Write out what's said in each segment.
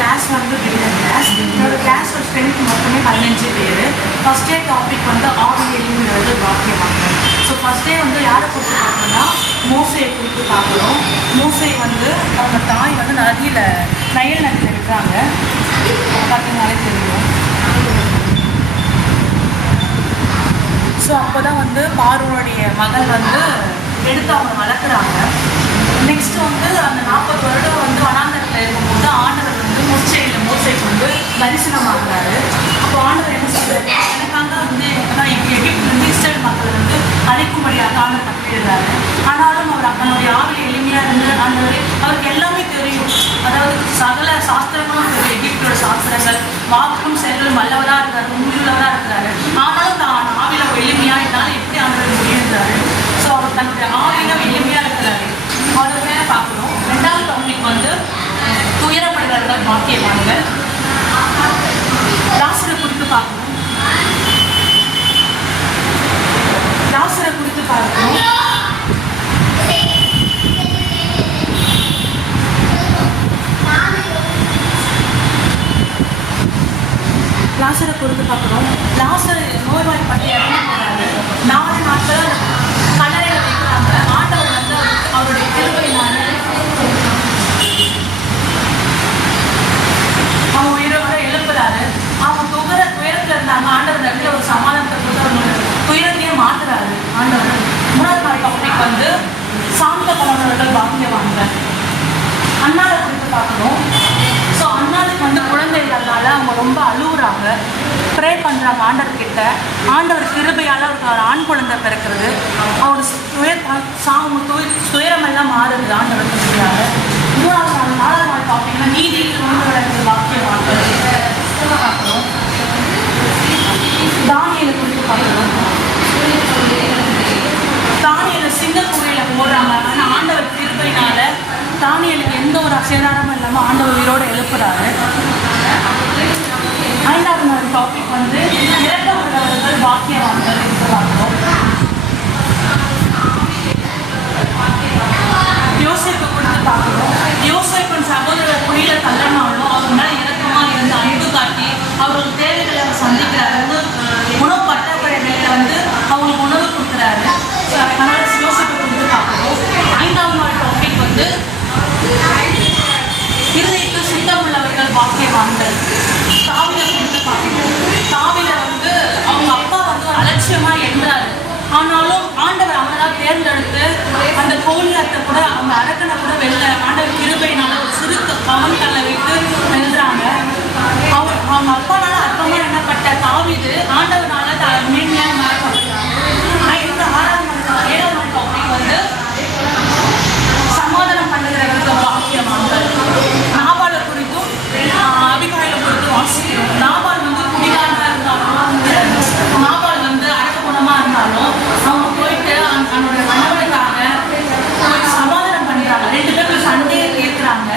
Class வந்து beginner class. என்னோட class strength மொத்தமே 15 பேர். ஃபர்ஸ்ட் டே டாபிக் வந்து ஆவியலிங்கிறது வாக்கியமாங்க. ஸோ ஃபர்ஸ்ட் டே வந்து யாரை குறித்து பார்க்கணும்னா மோசையை குறித்து பார்க்குறோம். மோசை வந்து அவங்க தாய் வந்து நதியில் நயல் நதியில் இருக்கிறாங்க. பார்த்தீங்கனாலே தெரியும். ஸோ அப்போ தான் வந்து பார்வோனுடைய மகள் வந்து எடுத்து அவங்க வளர்க்குறாங்க. நெக்ஸ்ட் வந்து அந்த 40 வருடம் வந்து வனாந்தரத்தில் இருக்கும்போது ஆண்டவர் வந்து மோசைக்கு வந்து தரிசனமாகிறாரு. அப்போ ஆண்டவர் என்ன சொல்றாரு, எனக்காக வந்து எகிப்திலிருந்து இஸ்ரேல் மக்கள் வந்து அழைக்கும்படியாக ஆண்டவர் கட்டளையிடுறாரு. ஆனாலும் அவர் அவனுடைய ஆவில எளிமையாக இருந்து அவருக்கு எல்லாமே தெரியும். அதாவது சகல சாஸ்திரங்களும் தெரியும். எகிப்தோட சாஸ்திரங்கள் வாக்கும் செயல்களும் வல்லவராக இருக்காரு, உண்மையுள்ளவராக இருக்கிறாரு. ஆனாலும் தான் ஆவில எளிமையாக இருந்தாலும் எப்படி ஆண்டவர் முடியுன்றாரு. ஸோ அவர் தன்னுடைய ஆவிலும் எளிமையாக இருக்கிறாரு. அவ்வளோவே பார்க்குறோம். ரெண்டாவது டாபிக் வந்து துயரப்படுகிறார்கள் பாக்கியவான்கள். லாசரை குறித்து பார்க்கணும். லாசரை குறித்து பார்க்கணும். லாசரை குறித்து பார்க்குறோம். லாசர் நோய்வாய்ப்பட்டு இறந்துறாரு. 4 நாட்கள் கல்லறையில் வைக்கிறாங்க. ஆண்டவர் வந்து அவருடைய கிருபையினால அவங்க உயிரோட எழுப்புறாரு. அவங்க துயரத்தில் இருந்தாங்க. ஆண்டவர் நடுவில் ஒரு சமாதானத்தை கொடுத்து அவங்க துயரத்தையே மாத்துறாரு ஆண்டவர். 3வது டாபிக் வந்து சாந்த குணவர்கள் பாக்கியவாங்க. அண்ணாவை குறித்து பார்க்கணும். ஸோ அண்ணாவுக்கு வந்து குழந்தை இல்லாதனால அவங்க ரொம்ப அழுகுறாங்க, ப்ரே பண்ணுறாங்க ஆண்டவர்கிட்ட. ஆண்டவர் கிருபையால் அவருக்கு ஒரு ஆண் குழந்தை பிறக்கிறது. அவர் துயரமெல்லாம் மாறுது ஆண்டவர் கிருபையால். 4வது நாள் பார்த்தீங்கன்னா நீதியில் குழந்தைகளுக்கு வாக்கியவாங்க பார்க்குறோம். தானியலை குறித்து பார்க்குறோம். தானியலை சிங்கக்குகையில் போடுறாங்க. ஆனால் ஆண்டவர் கிருபையினால தானியலுக்கு எந்த ஒரு அசேதாரமும் இல்லாமல் ஆண்டவர் உயிரோடு எழுப்புறாரு. 5வது நாள் டாபிக் வந்து இறக்க உள்ளவர்கள் வாக்கியவான்கள் என்று பார்க்கிறோம். யோசேப்பை குறித்து பார்க்கிறோம். யோசேப்பின் சகோதரர் குழியில தள்ளனாலும் அவர் மேலே இறக்கமாக இருந்து அன்பு காட்டி அவர்கள் தேவைகளை அவர் சந்திக்கிறாரு. உணவு பற்றாக்குறைகளில் வந்து அவங்களுக்கு உணவு கொடுக்குறாரு. அதனால யோசேப்பை குறித்து பார்க்கிறோம். 5வது நாள் டாபிக் வந்து இருதயத்தில் சுத்தம் உள்ளவர்கள் பாக்கியவான்கள். தாவீதை குறித்து பார்க்கிறோம். தாவீதை வந்து அவங்க அப்பா வந்து ஒரு அலட்சியமா என்றாரு. ஆனாலும் ஆண்டவர் அவங்களாம் தேர்ந்தெடுத்து அந்த கோலியாத்தை கூட அவங்க அரக்கனை கூட வெளில ஆண்டவர் கிருபையினால ஒரு சிறு கவன்களை வைத்து வெல்றாங்க. அவங்க அப்பானால அற்பமா எண்ணப்பட்ட தாவீது ஆண்டவனால மேன்மையாக மாறப்படுறாங்க. 7வது டாபிக் வந்து சமாதானம் பண்ணுகிறவர்கள் பாக்கியவான்கள். நாபாலை குறித்தும் அபிகாயிலை குறித்தும் வாசிக்கிறோம். நாபால் வந்து குடிகாரனாக இருந்தாலும், நாபால் வந்து அடக்க குணமாக இருந்தாலும் அவங்க போயிட்டு தன்னுடைய கணவனுக்காக போய் சமாதானம் பண்ணுறாங்க. 2 பேருக்கு சண்டையை கேட்குறாங்க.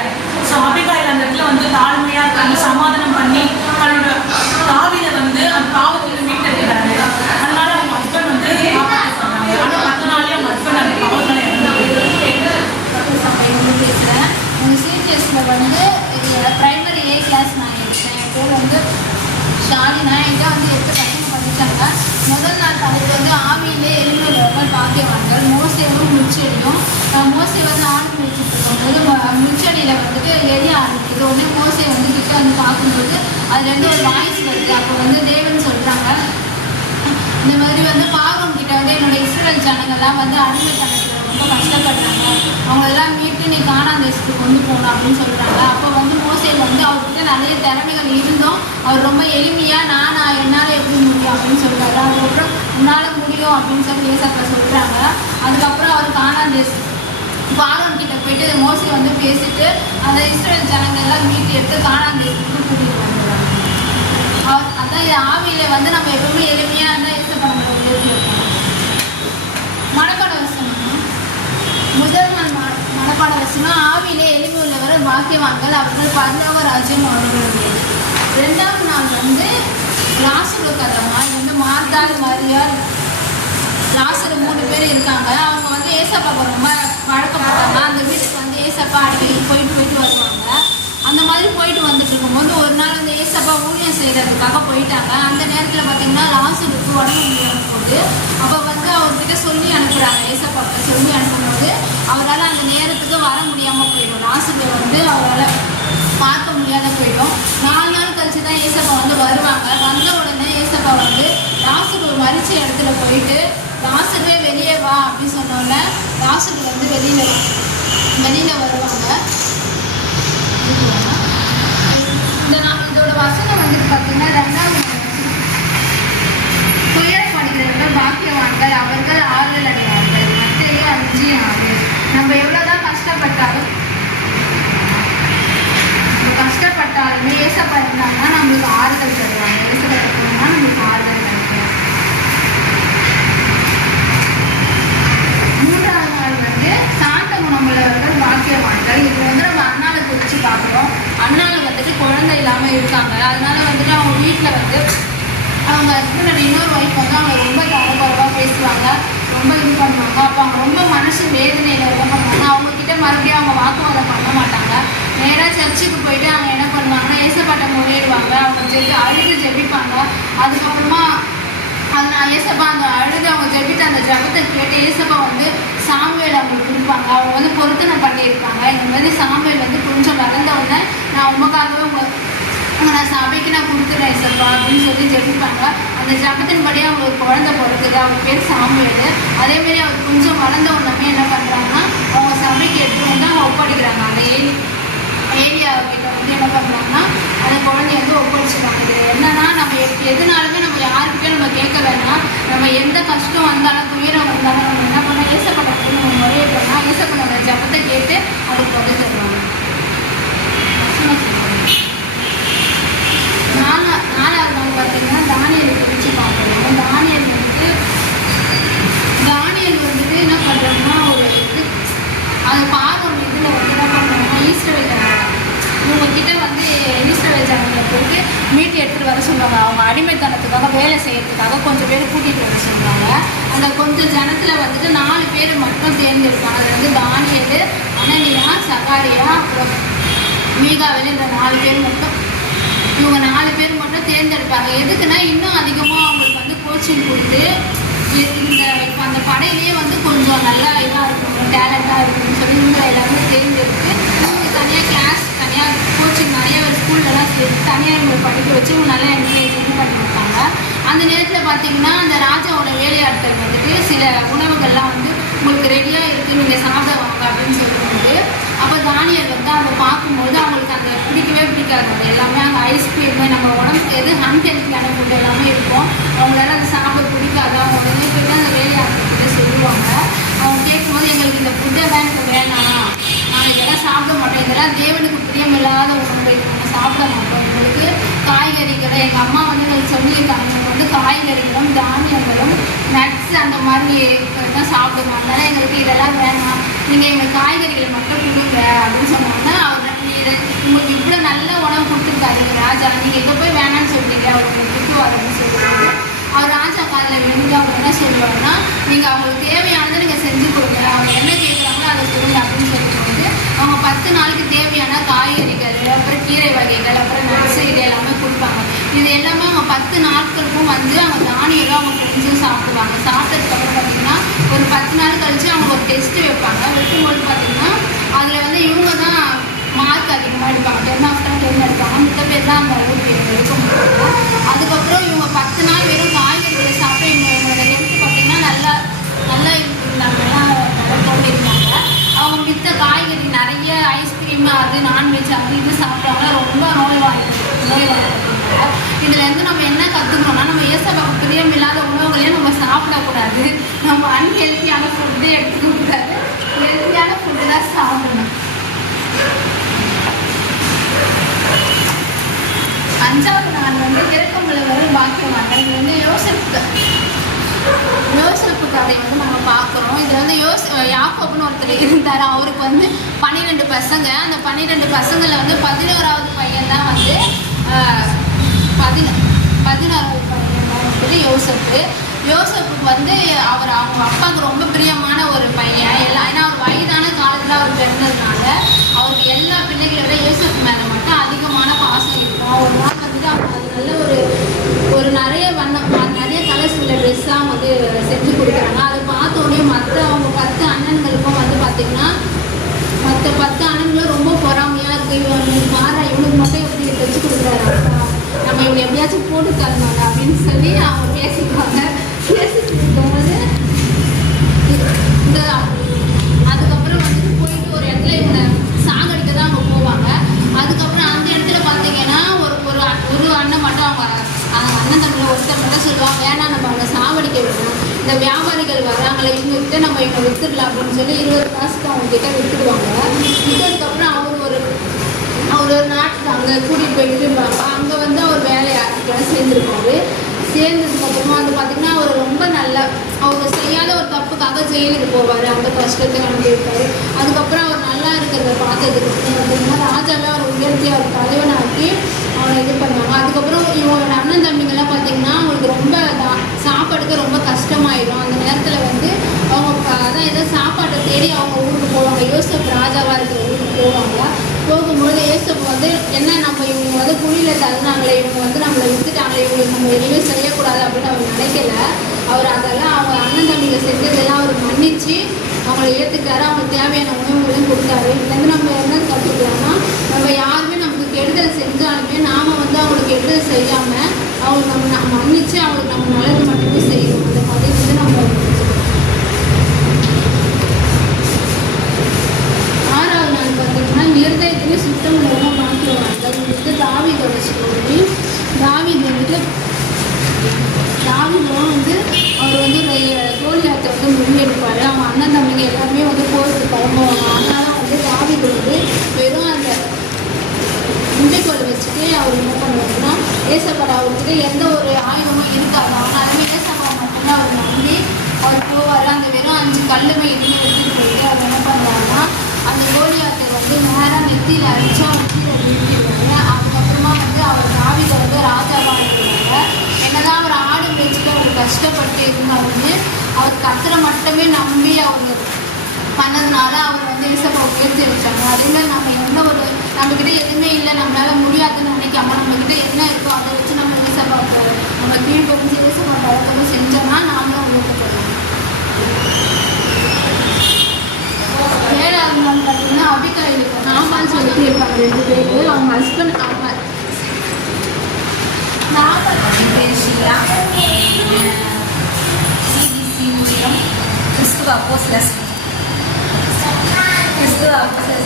ஸோ அபிகாயில் அந்த இடத்துல வந்து தாழ்மையாக இருக்காங்க. சமாதானம் பண்ணி தன்னோட தாவீதை வந்து அந்த பாவத்தில் மீட்டெடுக்கிறாரு. அதனால அவங்க ஹஸ்பண்ட் வந்து காப்பாற்றுறாங்க. ஆனால் 10 நாள்லேயே அவங்க ஹஸ்பண்ட் அந்த பாவத்தில் பேசுகிறேன். உங்கள் சிஹெச்சில் வந்து ப்ரைமரி A கிளாஸ் நான் எடுத்தேன். என் பேர் வந்து ஷாலினா. என்கிட்ட வந்து 8 பசங்க படித்தாங்க. முதல் நாள் தலைவர் வந்து ஆவியிலே எளிமையுள்ளவர்கள் பாக்கியவான்கள். மோசேவும் முச்செடியும். மோசே வந்து ஆண்டு வச்சுட்டு இருக்கும்போது முச்செடியில் வந்துட்டு எரிய ஆரம்பிக்குது. உடனே மோசே வந்து கிட்ட வந்து பார்க்கும்போது அதுலேருந்து ஒரு வாய்ஸ் வருது. அப்போ வந்து தேவன் சொல்கிறாங்க, இந்த மாதிரி வந்து பார்வோன் கிட்ட வந்து என்னோட இஸ்ரேல் ஜனங்கள்லாம் வந்து அடிமைத்தனத்தில் ரொம்ப கஷ்டப்படுறாங்க, அவங்களெல்லாம் மீட்டு நீ கானான் தேசத்துக்கு கொண்டு போகணும் அப்படின்னு சொல்கிறாங்க. அப்போ வந்து மோசே வந்து அவர்கிட்ட நிறைய திறமைகள் இருந்தும் அவர் ரொம்ப எளிமையாக நான் என்னால் எப்படி முடியும் அப்படின்னு சொல்கிறாரு. அதுக்கப்புறம் உன்னால் முடியும் அப்படின்னு சொல்லி ஏசப்பா சொல்கிறாங்க. அதுக்கப்புறம் அவர் கானான் தேசம் பார்வோன் கிட்ட போயிட்டு மோசே வந்து பேசிட்டு அந்த இஸ்ரேல் ஜனங்கள்லாம் மீட்டு எடுத்து கானான் தேசத்துக்கு கூட்டிகிட்டு வந்துடுறாங்க. அதான் ஆவியில வந்து நம்ம எப்பவுமே எளிமையாக இருந்தால் ஏசப்பா நம்மளை உயர்த்தி வைக்கணும். மனப்பாட வசனம். முதல் நாள் மனப்பாட வசனம். ஆவியிலே எளிமை உள்ளவர் பாக்கியவான்கள், அவர்கள் பரலோக ராஜ்யம் அவர்களுடையது. 2வது நாள் வந்து லாசரு கதமா. இது வந்து மார்த்தாள், மரியாள், லாசரு 3 பேர் இருக்காங்க. அவங்க வந்து ஏசப்பாவை ரொம்ப வழக்கப்பட்டாங்க. அந்த வீட்டுக்கு வந்து ஏசப்பா அடிக்கடி போயிட்டு வருவாங்க. அந்த மாதிரி போயிட்டு வந்துட்டு போயிட்டாங்க. அந்த நேரத்தில் பார்த்தீங்கன்னா லாசருக்கு உடம்பு முடியாமல் போகுது. அப்போ வந்து அவர்கிட்ட சொல்லி அனுப்புகிறாங்க, ஏசப்பாட்ட சொல்லி அனுப்பும்போது அவரால் அந்த நேரத்துக்கு வர முடியாமல் போயிடும். லாசருக்கு வந்து அவரால் பார்க்க முடியாத போயிடும். 4 நாள் கழிச்சு தான் ஏசப்பா வந்து வருவாங்க. வந்த உடனே ஏசப்பா வந்து லாசரு மறிச்ச இடத்துல போயிட்டு லாசருவே வெளியே வா அப்படின்னு சொன்னோன்னே லாசரு வந்து வெளியில் வருவாங்க. இதோட வசனம் வந்து பார்த்தீங்கன்னா 2வது துயரப்படுகிறவர்கள் பாக்கியவான்கள், அவர்கள் ஆறுதல் அடைவார்கள். மத்தேயு 5:6. நம்ம எவ்வளோதான் கஷ்டப்பட்டாலுமே ஏசப்பா இருந்தாங்கன்னா நம்மளுக்கு ஆறுதல் தருவாங்க. ஏசப்பா இருக்கணும்னா நம்மளுக்கு ஆறுதல் கிடைக்கும். 3வது நாள் வந்து சாந்த குணமுள்ளவர்கள் பாக்கியவான்கள். இது வந்து நம்ம அண்ணாவை குறித்து பார்க்குறோம். அண்ணாவை வந்துட்டு குழந்தை இல்லாமல் இருக்காங்க. அதனால வந்துட்டு அவங்க வீட்டில் வந்து அவங்க ஹஸ்பண்டோட இன்னொரு ஒய்ஃப் வந்து அவங்க ரொம்ப தரக்குறைவாக பேசுவாங்க, ரொம்ப இது பண்ணுவாங்க. அப்போ அவங்க ரொம்ப மனசு வேதனையில் என்ன பண்ணுவாங்க, அவங்கக்கிட்ட மறுபடியும் அவங்க வாக்குவாதம் பண்ண மாட்டாங்க. நேராக சர்ச்சுக்கு போயிட்டு அவங்க என்ன பண்ணுவாங்கன்னா ஏசப்பாட்ட முறையிடுவாங்க. அவங்க அழுது ஜெபிப்பாங்க. அதுக்கப்புறமா ஏசப்பா அந்த அழுது அவங்க ஜெபித்து அந்த ஜபத்தை கேட்டு ஏசப்பா வந்து சாமுவேல் அவங்களுக்கு கொடுப்பாங்க. அவங்க வந்து பொருத்தனை பண்ணியிருப்பாங்க. இந்த மாதிரி சாமுவேல் வந்து கொஞ்சம் வளர்ந்த உடனே நான் உங்களுக்காகவே நான் சபைக்கு நான் கொடுத்துட்டேன் ஏசப்பா அப்படின்னு சொல்லி ஜெபிப்பாங்க. அந்த ஜபத்தின்படி அவங்களுக்கு குழந்தை பிறக்குது. அவங்க பேர் சாமுவேல். அதேமாரி அவர் கொஞ்சம் வளர்ந்த உடனே என்ன பண்ணுறாங்கன்னா அவங்க சபைக்கு எடுத்து வந்து அவங்க ஒப்படைக்கிறாங்க. அந்த ஏரியாக்கிட்ட வந்து என்ன பண்ணுறாங்கன்னா அந்த குழந்தைய வந்து ஒப்படைச்சிடுவாங்க. இது என்னன்னா நம்ம எதுனாலுமே நம்ம யாருக்கிட்டே நம்ம கேட்க வேணாம். நம்ம எந்த கஷ்டம் வந்தாலும் துயரம் வந்தாலும் நம்ம என்ன பண்ணோம், ஏசப்பட்ட நம்ம முறையிட்டோம்னா ஏசப்பட ஜபத்தை கேட்டு அதுக்கு வந்து தருவாங்க. 4வது நாள் பார்த்தீங்கன்னா தானியலை குறித்து பார்க்கணும். தானியல் வந்துட்டு என்ன பண்ணுறாங்கன்னா ஒரு அது பார்வோன் இதில் வந்து என்ன பண்ணுறாங்கன்னா இஸ்ரவேல் இவங்கக்கிட்ட வந்து இஸ்ரவேல் ஜனங்களை போயிட்டு மீட்டு எடுத்துகிட்டு வர சொல்லுவாங்க. அவங்க அடிமைத்தனத்துக்காக வேலை செய்யறதுக்காக கொஞ்சம் பேர் கூட்டிகிட்டு வர சொல்லுவாங்க. அந்த கொஞ்சம் ஜனத்தில் வந்துட்டு 4 பேர் மட்டும் தேர்ந்தெடுப்பாங்க. அது வந்து தானியல், அனனியா, சகாரியா, அப்புறம் மீகாவேல். இந்த 4 பேர் மட்டும் இவங்க 4 பேர் மட்டும் தேர்ந்தெடுப்பாங்க. எதுக்குன்னா இன்னும் அதிகமாக அவங்களுக்கு வந்து கோச்சிங் கொடுத்து இப்போ அந்த படையிலேயே வந்து கொஞ்சம் நல்லா இதாக இருக்கணும், டேலண்டாக இருக்குன்னு சொல்லி இவங்க எல்லாருமே தேர்ந்தெடுத்து இவங்க தனியாக கிளாஸ், தனியாக கோச்சிங் நிறைய ஒரு ஸ்கூல்லலாம் சேர்த்து தனியாக இவங்களை படிக்க வச்சு இவங்க நல்லா என்கரேஜ் பண்ணி கொடுத்தாங்க. அந்த நேரத்தில் பார்த்தீங்கன்னா அந்த ராஜாவோட வேலையாட்கள் வந்துட்டு சில உணவுகள்லாம் வந்து உங்களுக்கு ரெடியாக இருக்குது, நீங்கள் சாப்பிட வாங்க அப்படின்னு சொல்லும்போது அப்போ தானியல் வந்து அவங்க பார்க்கும்போது அவங்களுக்கு அந்த பிடிக்கவே பிடிக்காது. அது எல்லாமே அங்கே ஐஸ்கிரீமு நம்ம உடம்புக்கு எது அன்ஹெல்த்தியான ஃபுட் எல்லாமே இருக்கும். அவங்களால அது சாப்பிட பிடிக்காது. அவங்க உடனே போய்ட்டு அந்த வேலையாட்கிட்ட சொல்லுவாங்க. அவங்க கேட்கும்போது எங்களுக்கு இந்த ஃபுட்டெல்லாம் எனக்கு வேணாம், நாங்கள் இதெல்லாம் சாப்பிட மாட்டோம், இதெல்லாம் தேவனுக்கு பிரியமில்லாத உணவு, நாங்கள் சாப்பிட மாட்டோம். எங்களுக்கு காய்கறிகளை எங்கள் அம்மா வந்து எங்களுக்கு சொல்லியிருக்காங்க, எங்களுக்கு வந்து காய்கறிகளும் தானியங்களும் நட்ஸ் அந்த மாதிரி தான் சாப்பிடுவோம், அதனால எங்களுக்கு இதெல்லாம் வேணாம், நீங்கள் எங்கள் காய்கறிகளை மட்டும் கொடுங்க அப்படின்னு சொன்னாங்கன்னா அவர் உங்களுக்கு இவ்வளோ நல்ல உணவு கொடுத்துருக்காரு ராஜா, நீங்கள் எங்கே போய் வேணான்னு சொல்லிட்டீங்க, அவர் உங்களுக்கு திட்டுவார் அப்படின்னு சொல்லுவாங்க. அவர் ராஜா காதில் விழுந்து அவங்க என்ன சொல்லுவாங்கன்னா நீங்கள் அவங்களுக்கு தேவையானதை நீங்கள் செஞ்சு கொடுங்க, அவங்க என்ன கேட்குறாங்களோ அதை சொல்லுங்க அப்படின்னு சொல்லும்போது அவங்க 10 நாளுக்கு தேவையான காய்கறிகள், அப்புறம் கீரை வகைகள், அப்புறம் நட்ஸ் இது எல்லாமே கொடுப்பாங்க. இது எல்லாமே அவங்க 10 நாட்களுக்கும் வந்து அவங்க தானியெல்லாம் அவங்க கொஞ்சம் சாப்பிடுவாங்க. சாப்பிட்டதுக்கப்புறம் பார்த்தீங்கன்னா ஒரு 10 நாள் கழிச்சு அவங்க ஒரு டெஸ்ட் வைப்பாங்க. வைக்கும்போது பார்த்தீங்கன்னா அதில் வந்து இவங்க தான் மார்க் அதிகமாக எடுப்பாங்க, 10 ஆஃப் 10 எடுப்பாங்க. மித்த பேர் தான் அந்த அளவுக்கு எடுக்க முடியாது. அதுக்கப்புறம் இவங்க 10 நாள் வெறும் காய்கறிகளை சாப்பிட்டு இவங்களோட ஹெல்த் பார்த்தீங்கன்னா நல்லா இருந்தாங்க, நல்லா இருந்தாங்க. அவங்க மித்த காய்கறி நிறைய ஐஸ்கிரீம் அது நான்வெஜ் அது இது சாப்பிட்றாங்க, ரொம்ப நோய்வாய்ப்பட்டாங்க. இதுலேருந்து நம்ம என்ன கற்றுக்கணும்னா நம்ம ஏசப்பாவுக்கு பிரியமில்லாத உணவுகளையும் நம்ம சாப்பிடக்கூடாது, நம்ம அன்ஹெல்த்தியான ஃபுட்டு எடுத்துக்கூடாது, ஹெல்த்தியான ஃபுட்டு தான் சாப்பிடணும். 5வது நாள் வந்து இரக்கமுள்ளவர்கள் பாக்கியவான்கள். இது வந்து யோசேப்பு கதை வந்து நம்ம பார்க்குறோம். இது வந்து யாக்கோபுன்னு ஒருத்தர் இருந்தார். அவருக்கு வந்து 12 பசங்க. அந்த 12 பசங்களில் வந்து 11வது பையன் தான் வந்து 16வது பையன் தான் வந்து யோசேப்புக்கு வந்து அவங்க அப்பாவுக்கு ரொம்ப பிரியமான ஒரு பையன். ஏன்னா அவர் வயதான காலத்தில் அவர் பிறந்ததுனால அவருக்கு எல்லா பிள்ளைகளை விட யோசேப்பு மேலே மட்டும் அதிகமான பாசம் இருக்கும். ஒரு நாள் வந்துட்டு அவங்க அது நல்ல ஒரு அப்படின்னு சொல்லி அவங்க பேசிக்குவாங்க. பேசிட்டு இருக்கும்போது இந்த அதுக்கப்புறம் வந்துட்டு போயிட்டு ஒரு இடத்துல இவங்க சாகடிக்க தான் அவங்க போவாங்க. அதுக்கப்புறம் அந்த இடத்துல பார்த்தீங்கன்னா ஒரு அண்ணன் மட்டும் அவங்க அண்ணன் தம்பியில் ஒருத்தர் மட்டும் சொல்லுவாங்க, வேணா நம்ம அவனை சாவடிக்க விடணும், இந்த வியாபாரிகள் வராங்களே இவங்ககிட்ட நம்ம இவங்க வித்துடலாம் அப்படின்னு சொல்லி 20 காசுக்கு அவங்க கிட்ட வித்துடுவாங்க. விற்றதுக்கப்புறம் அவர் ஒரு நாட்டுக்கு அங்கே கூட்டிகிட்டு போய் விட்டுருவாங்க. அங்கே வந்து அவர் வேலையாக்கிட்ட சேர்ந்துருப்பாரு. சேர்ந்ததுக்கப்புறமா வந்து பார்த்திங்கன்னா அவர் ரொம்ப அவர் செய்யாத ஒரு தப்புக்காக ஜெயிலுக்கு போவார். அந்த கஷ்டத்தை அனுபவிப்பார். அதுக்கப்புறம் அவர் நல்லா இருக்கிறத பார்த்ததுக்கு பார்த்திங்கன்னா ராஜாவே அவர் உயர்த்தி அவர் தலைவனாக்கி அவனை இது பண்ணுவாங்க. அதுக்கப்புறம் இவங்களோட அண்ணன் தம்பிங்கெல்லாம் பார்த்திங்கன்னா அவங்களுக்கு ரொம்ப சாப்பாடுக்கு ரொம்ப கஷ்டமாயிடும். அந்த நேரத்தில் வந்து அவங்க அதான் ஏதோ சாப்பாட்டை தேடி அவங்க ஊருக்கு போவாங்க. யோசப் ராஜாவாக இருக்கிற ஊருக்கு போவாங்க. போகும்போது ஏசப்பு வந்து என்ன நம்ம இவங்க வந்து குழியில் தள்ளினாங்களே, இவங்க வந்து நம்மளை வித்துட்டாங்களே, இவங்களுக்கு நம்ம எதுவுமே செய்யக்கூடாது அப்படின்னு அவர் நினைக்கல. அவர் அதெல்லாம் அவங்க அண்ணன் தம்பிங்க செஞ்சதெல்லாம் அவர் மன்னிச்சு அவங்கள ஏற்றுக்காரு. அவங்களுக்கு தேவையான உணவுகளையும் கொடுத்தாரு. இதுலேருந்து நம்ம என்ன கற்றுக்கலாம்னா, நம்ம யாருமே நமக்கு கெடுதல் செஞ்சாலுமே நாம் வந்து அவங்களுக்கு கெடுதல் செய்யாமல் அவங்களுக்கு நம்ம மன்னிச்சு அவங்களுக்கு நம்ம நல்லது மட்டுமே செய்யணும். அந்த மாதிரி வந்து நம்ம 6வது நாள் பார்த்தீங்கன்னா இருதயத்திலே சுத்தம் இல்லாமல் மாற்றுவாங்க. இது வந்து தாவீதோட ஸ்டோரி. தாவீதும் வந்து அவர் வந்து கோலியாத்தை வந்து முறியடிப்பார். அவன் அண்ணன் தம்பிங்க எல்லாருமே வந்து போருக்கு கிளம்புவாங்க. ஆனாலும் வந்து தாவீது வந்து வெறும் அந்த முண்டைக்கோலை வச்சுட்டு அவர் என்ன பண்ணுவாருன்னா, ஏசப்பாடு அவர்கிட்ட எந்த ஒரு ஆயுதமும் இருக்காது. ஆனாலுமே ஏசப்பா மட்டும்தான் அவர் நம்பி அவர் போவார். அந்த வெறும் 5 கல்லுமே இருந்து எடுத்துகிட்டு போயிட்டு அவர் என்ன பண்ணுவாருன்னா, அந்த கோலியாத்தை வந்து நேராக நெத்தியில் அடித்து அவர் கீழே விழுத்திடுவாங்க. அதுக்கப்புறமா வந்து அவர் தாவீதை வந்து ராஜாவாக இருக்கிறாங்க. என்னதான் அவர் ஆடு மேய்ச்சிட்டு அவர் கஷ்டப்பட்டு இருந்தாலுமே அவர் கர்த்தரை மட்டுமே நம்பி அவர் பண்ணதுனால அவர் வந்து ஏசப்பா உயர்த்தி வச்சாங்க. அதேமாதிரி நம்ம நம்மக்கிட்ட எதுவுமே இல்லை, நம்மளால் முடியாதுன்னு நினைக்காம நம்மக்கிட்ட என்ன இருக்கோ அதை வச்சு நம்ம ஏசப்பாவுக்கு நம்ம கீழ்படிஞ்சு ஏசப்பா பழக்கமும் செஞ்சோம்னா நாமளும் உயர்த்தப்படலாம். 7வது நாள் பார்த்தீங்கன்னா அபிகாயிலுக்கு நாமான்னு சொல்லிட்டு இருப்பாங்க 2 பேர். அவங்க ஹஸ்பண்ட் கிறிஸ்துவ அப்போஸ்தலர்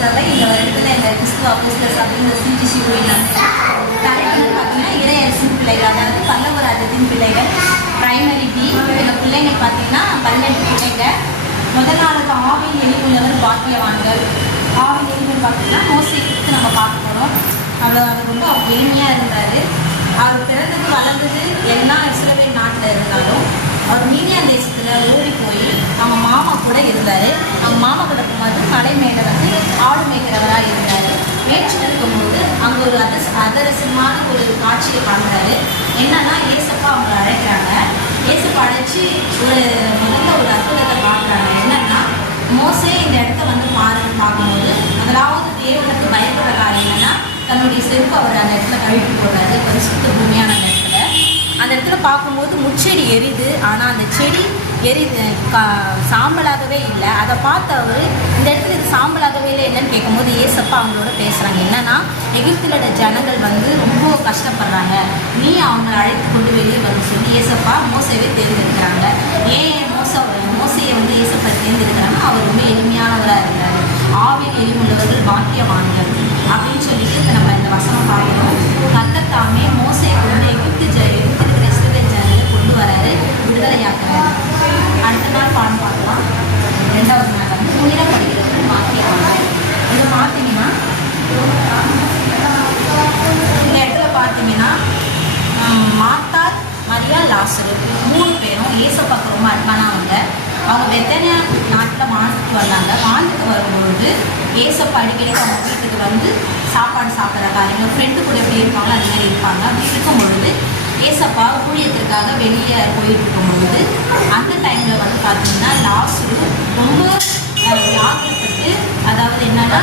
சபை இந்த வருடத்தில் இந்த கிறிஸ்துவ அப்போஸ்தலர் சபை இந்த சிடிசி தலைவர் பார்த்தீங்கன்னா இளையரசின் பிள்ளைகள், அதாவது பல்லவ ராஜ்யத்தின் பிள்ளைகள். பிரைமரி டி எங்கள் பிள்ளைங்க பார்த்தீங்கன்னா 12 பிள்ளைங்க. முதல் நாளுக்கு ஆவின் எளிமுள்ளவர் பாக்கியவான்கள். ஆவின் எளிமுள் பார்த்தீங்கன்னா மோசே குறித்து நம்ம பார்க்க போகிறோம். அவர் ரொம்ப எளிமையாக இருந்தார். அவர் பிறந்தது வளர்ந்தது எல்லாம் இஸ்ரவேல் நாட்டில் இருந்தாலும் அவர் மீடியான் தேசத்தில் ஓடி போய் அவங்க மாமா கூட இருந்தார். அவங்க மாமா கூட போகும்போது கடை மேலே வந்து ஆடு மேய்க்கிறவராக இருந்தார். மேய்ச்சிட்டு இருக்கும்போது அங்கே ஒரு அதரசமான ஒரு காட்சியை காண்கிறாரு. என்னன்னா ஏசப்பா அவங்களை அழைக்கிறாங்க. ஏசப்பா அழைச்சி முதல்ல ஒரு அற்புதத்தை பார்க்குறாங்க. என்னன்னா, மோசே இந்த இடத்த வந்து பார்க்கும்போது முதலாவது தேவனுக்கு பயப்படுற காரியம் என்னன்னா, தன்னுடைய செருப்பு அவர் அந்த இடத்துல கழிட்டு போடுறாரு. பரிசுத்த பூமியான அந்த இடத்துல பார்க்கும்போது முச்செடி எரியுது. ஆனால் அந்த செடி சாம்பலாகவே இல்லை. அதை பார்த்து அவர் இந்த இடத்துல இது சாம்பலாகவே இல்லை என்னன்னு கேட்கும்போது ஏசப்பா அவங்களோட பேசுகிறாங்க. என்னன்னா, எகிப்திலோட ஜனங்கள் வந்து ரொம்ப கஷ்டப்படுறாங்க, நீ அவங்களை அழைத்து கொண்டு வெளியே வரும் சொல்லி ஏசப்பா மோசையை தேர்ந்தெடுக்கிறாங்க. ஏன் மோசையை வந்து ஏசப்பா தேர்ந்தெடுக்கிறாங்கன்னா, அவர் ரொம்ப எளிமையானவராக இருந்தார். ஆவின் எளிமுள்ளவர்கள் பாக்கியவான்கள் அப்படின்னு சொல்லிட்டு இப்போ நம்ம இந்த வசனம் பார்க்கணும். கர்த்தத்தாமே மோசையை கொண்டு எகிப்தில் இஸ்ரவேல் ஜனங்களை கொண்டு வராரு, விடுதலையாக்குறாரு. அடுத்த நாள் பார்க்கலாம். 2வது நாள் வந்து புனிதப்படுகிறது பாக்கியவான்கள். இதை பார்த்தீங்கன்னா இந்த இடத்துல பார்த்தீங்கன்னா மார்த்தாள், மரியா, லாசரு 3 பேரும் ஏசப்பாக்கு ரொம்ப அன்பானவங்க. அவங்க பெத்தானியா நாட்டில் வாழ்ந்துட்டு வந்தாங்க. வாழ்ந்துட்டு வரும்பொழுது ஏசப்பா அடிக்கடி அவங்க வீட்டுக்கு வந்து சாப்பாடு சாப்பிட்ற காரியங்கள் ஃப்ரெண்டு கூட எப்படி இருப்பாங்களோ அது மாதிரி இருப்பாங்க. அப்படி இருக்கும் பொழுது ஏசப்பா ஊழியத்திற்காக வெளியே போயிட்டு இருக்கும் பொழுது அந்த டைமில் வந்து பார்த்தீங்கன்னா லாசரு ரொம்ப வியாதிப்பட்டு, அதாவது என்னன்னா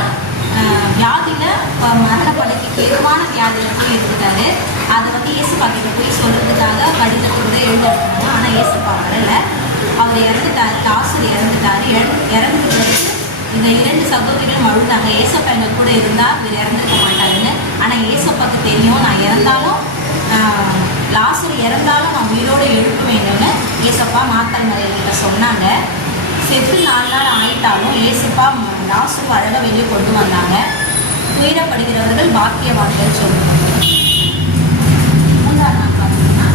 வியாதியில் மரணப்படுக்கைக்கு ஏதுவான வியாதியில் போய் இருந்துட்டாரு. அதை வந்து ஏசப்பா கிட்ட போய் சொல்கிறதுக்காக கடிதத்தை கூட எழுதிருக்காங்க. ஆனால் ஏசப்பா வரலை. அவர் இறந்துட்டார். லாசரு இறந்துட்டார். இறந்துட்டு இந்த 2 சகோதரிகளும் அழுதாங்க. ஏசப்பா எங்கள் கூட இருந்தால் இவர் இறந்துருக்க மாட்டாருன்னு. ஆனால் ஏசப்பாவுக்கு தெரியும், நான் இறந்தாலும் லாசரு இறந்தாலும் நான் உயிரோடு எழுப்புவேன்னு ஏசப்பா மார்த்தாள் மரியாதைகிட்ட சொன்னாங்க. செத்து 4 நாள் ஆயிட்டாலும் ஏசப்பா லாசரு அழகாக வெளியே கொண்டு வந்தாங்க. துயரப்படுகிறவர்கள் பாக்கியவான்கள் சொல்லுவாங்க. 3ஆம் நாள் பார்த்தீங்கன்னா